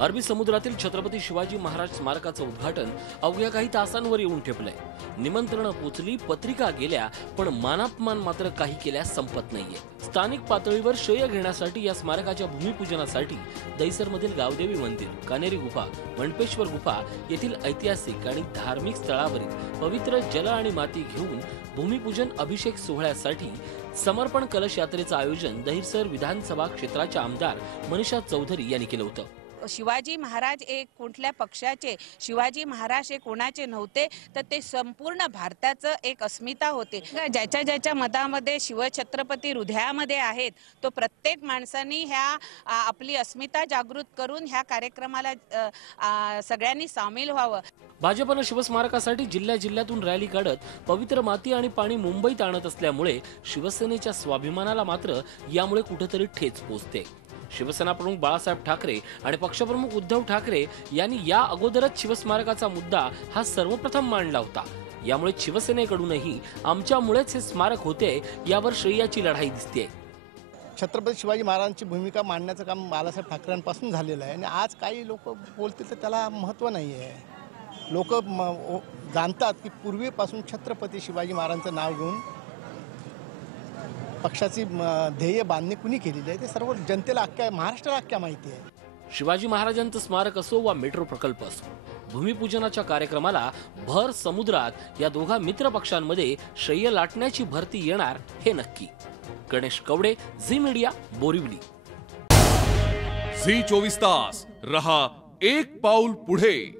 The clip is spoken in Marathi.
अरबी समुद्रातील छत्रपती शिवाजी महाराज स्मारकाचं उद्घाटन अवघ्या काही तासांवर येऊन ठेपलंय। निमंत्रणं पोचली, पत्रिका गेल्या, पण मानापमान मात्र काही केल्या संपत नाहीये। स्थानिक पातळीवर श्रेय घेण्यासाठी या स्मारकाच्या भूमिपूजनासाठी दहिसरमधील गावदेवी मंदिर, कानेरी गुफा, वनपेश्वर गुफा येथील ऐतिहासिक आणि धार्मिक स्थळावरील पवित्र जल आणि माती घेऊन भूमिपूजन अभिषेक सोहळ्यासाठी समर्पण कलश यात्रेचं आयोजन दहिसर विधानसभा क्षेत्राच्या आमदार मनीषा चौधरी यांनी केलं होतं। शिवाजी महाराज एक कुठल्या पक्षाचे, शिवाजी महाराज हे कोणाचे नव्हते, तर ते संपूर्ण भारताचं एक अस्मिता होते। ज्याच्या ज्याच्या मतामध्ये शिवछत्रपती हृदयामध्ये आहेत, तो प्रत्येक माणसांनी ह्या आपली अस्मिता जागृत करून ह्या कार्यक्रमाला सगळ्यांनी सामील व्हावं। भाजपनं शिवस्मारकासाठी जिल्ह्यातून रॅली काढत पवित्र माती आणि पाणी मुंबईत आणत असल्यामुळे शिवसेनेच्या स्वाभिमानाला मात्र यामुळे कुठेतरी ठेच पोचते। शिवसेना प्रमुख बाळासाहेब ठाकरे आणि पक्षप्रमुख उद्धव ठाकरे यांनी या अगोदरच शिवस्मारकाचा मुद्दा हा सर्वप्रथम मांडला होता। यामुळे शिवसेनेकडूनही आमच्यामुळेच हे स्मारक होते यावर श्रेयाची लढाई दिसते। छत्रपती शिवाजी महाराजांची भूमिका मांडण्याचं काम बाळासाहेब ठाकरेंपासून झालेलं आहे आणि आज काही लोक बोलतील तर त्याला महत्त्व नाही आहे। लोक जाणतात की पूर्वीपासून छत्रपती शिवाजी महाराजांचं नाव घेऊन पक्षाची ध्येय बांधणी कुणी केलेली आहे ते सर्व जनतेला अख्ख्या महाराष्ट्राला अख्ख्या माहिती आहे। शिवाजी महाराजांचं स्मारक असो वा मेट्रो प्रकल्प असो, भूमिपूजनाच्या कार्यक्रमाला भर समुद्रात या दोघा मित्र पक्षांमध्ये श्रेय लाटण्याची भरती येणार हे नक्की। Ganesh Kawade, Zee media, Borivali. Zee 24 तास रहा एक पाऊल पुढे।